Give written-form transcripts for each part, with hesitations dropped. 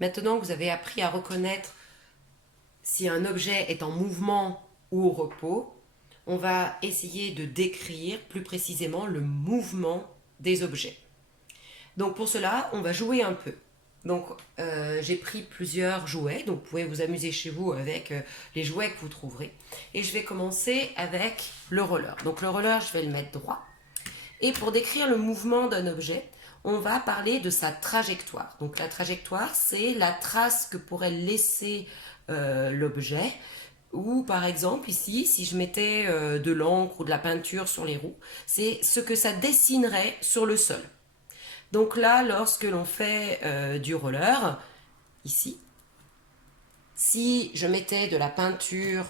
Maintenant que vous avez appris à reconnaître si un objet est en mouvement ou au repos, on va essayer de décrire plus précisément le mouvement des objets. Donc pour cela, on va jouer un peu. Donc j'ai pris plusieurs jouets, donc vous pouvez vous amuser chez vous avec les jouets que vous trouverez. Et je vais commencer avec le roller. Donc le roller, je vais le mettre droit. Et pour décrire le mouvement d'un objet, on va parler de sa trajectoire. Donc la trajectoire, c'est la trace que pourrait laisser l'objet. Ou par exemple ici, si je mettais de l'encre ou de la peinture sur les roues, c'est ce que ça dessinerait sur le sol. Donc là, lorsque l'on fait du roller, ici, si je mettais de la peinture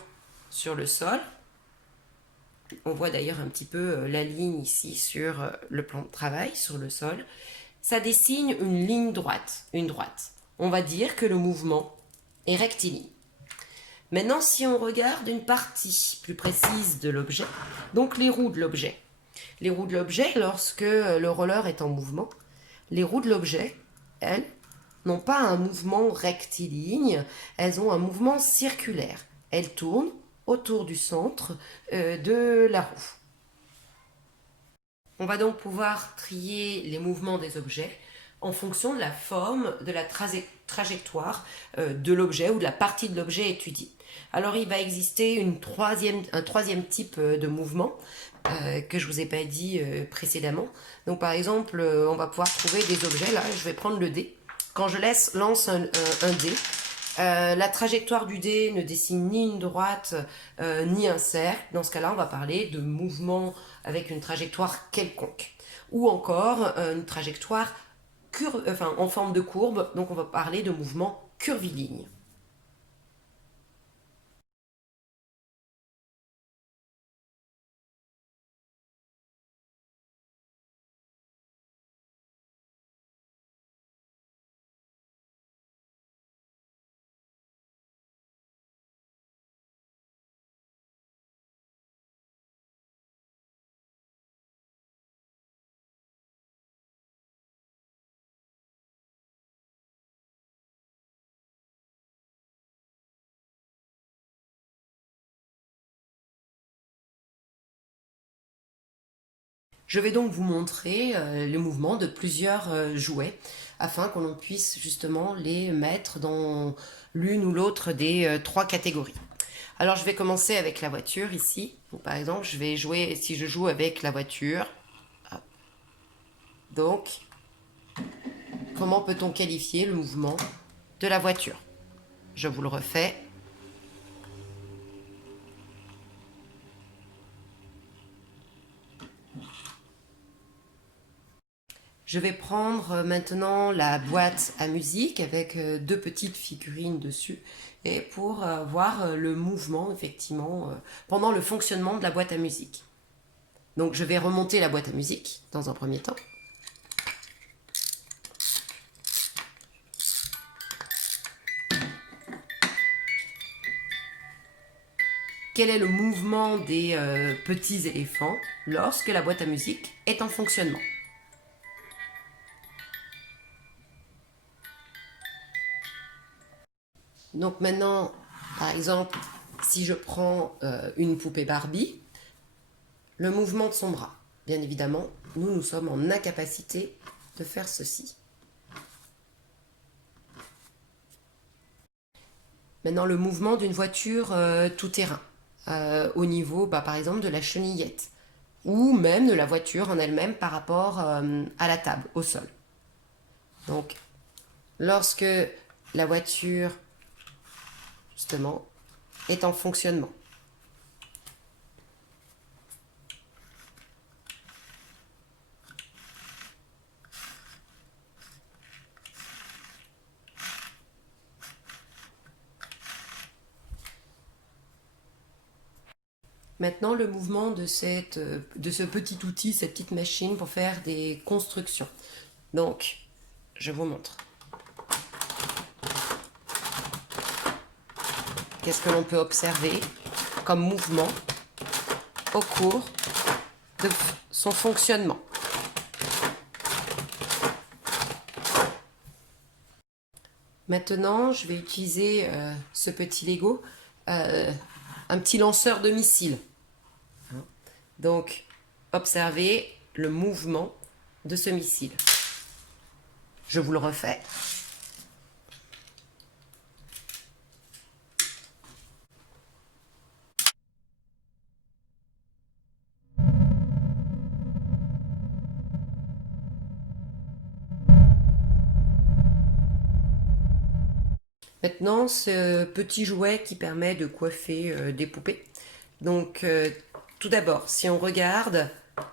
sur le sol, on voit d'ailleurs un petit peu la ligne ici sur le plan de travail, sur le sol, ça dessine une ligne droite, une droite. On va dire que le mouvement est rectiligne. Maintenant, si on regarde une partie plus précise de l'objet, donc les roues de l'objet. Les roues de l'objet, lorsque le roller est en mouvement, les roues de l'objet, elles, n'ont pas un mouvement rectiligne, elles ont un mouvement circulaire. Elles tournent autour du centre de la roue. On va donc pouvoir trier les mouvements des objets en fonction de la forme, de la trajectoire de l'objet ou de la partie de l'objet étudiée. Alors il va exister un troisième type de mouvement que je ne vous ai pas dit précédemment. Donc par exemple, on va pouvoir trouver des objets. Là, je vais prendre le dé. Quand je lance un dé, la trajectoire du dé ne dessine ni une droite ni un cercle. Dans ce cas-là, on va parler de mouvement avec une trajectoire quelconque. Ou encore une trajectoire en forme de courbe. Donc on va parler de mouvement curviligne. Je vais donc vous montrer les mouvements de plusieurs jouets afin que l'on puisse justement les mettre dans l'une ou l'autre des trois catégories. Alors je vais commencer avec la voiture ici. Donc, par exemple, je vais jouer, si je joue avec la voiture, donc comment peut-on qualifier le mouvement de la voiture? Je vous le refais. Je vais prendre maintenant la boîte à musique avec deux petites figurines dessus et pour voir le mouvement effectivement pendant le fonctionnement de la boîte à musique. Donc je vais remonter la boîte à musique dans un premier temps. Quel est le mouvement des petits éléphants lorsque la boîte à musique est en fonctionnement? Donc maintenant, par exemple, si je prends une poupée Barbie, le mouvement de son bras. Bien évidemment, nous sommes en incapacité de faire ceci. Maintenant, le mouvement d'une voiture tout-terrain, au niveau, par exemple, de la chenillette, ou même de la voiture en elle-même par rapport à la table, au sol. Donc, lorsque la voiture, justement, est en fonctionnement. Maintenant, le mouvement de ce petit outil, cette petite machine pour faire des constructions. Donc, je vous montre. Qu'est-ce que l'on peut observer comme mouvement au cours de son fonctionnement? Maintenant, je vais utiliser ce petit Lego, un petit lanceur de missiles. Donc, observez le mouvement de ce missile. Je vous le refais. Maintenant, ce petit jouet qui permet de coiffer des poupées. Donc, tout d'abord, si on regarde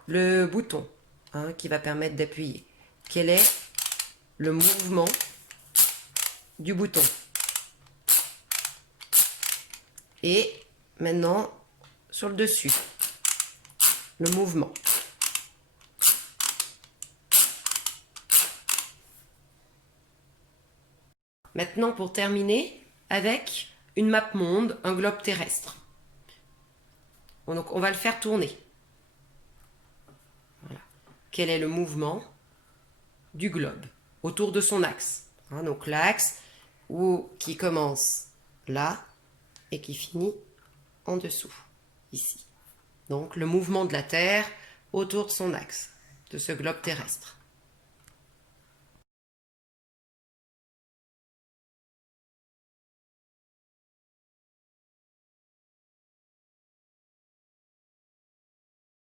le bouton qui va permettre d'appuyer, quel est le mouvement du bouton? Et maintenant, sur le dessus, le mouvement. Maintenant, pour terminer, avec une map monde, un globe terrestre. Donc, on va le faire tourner. Voilà. Quel est le mouvement du globe autour de son axe? Donc, l'axe qui commence là et qui finit en dessous, ici. Donc, le mouvement de la Terre autour de son axe, de ce globe terrestre.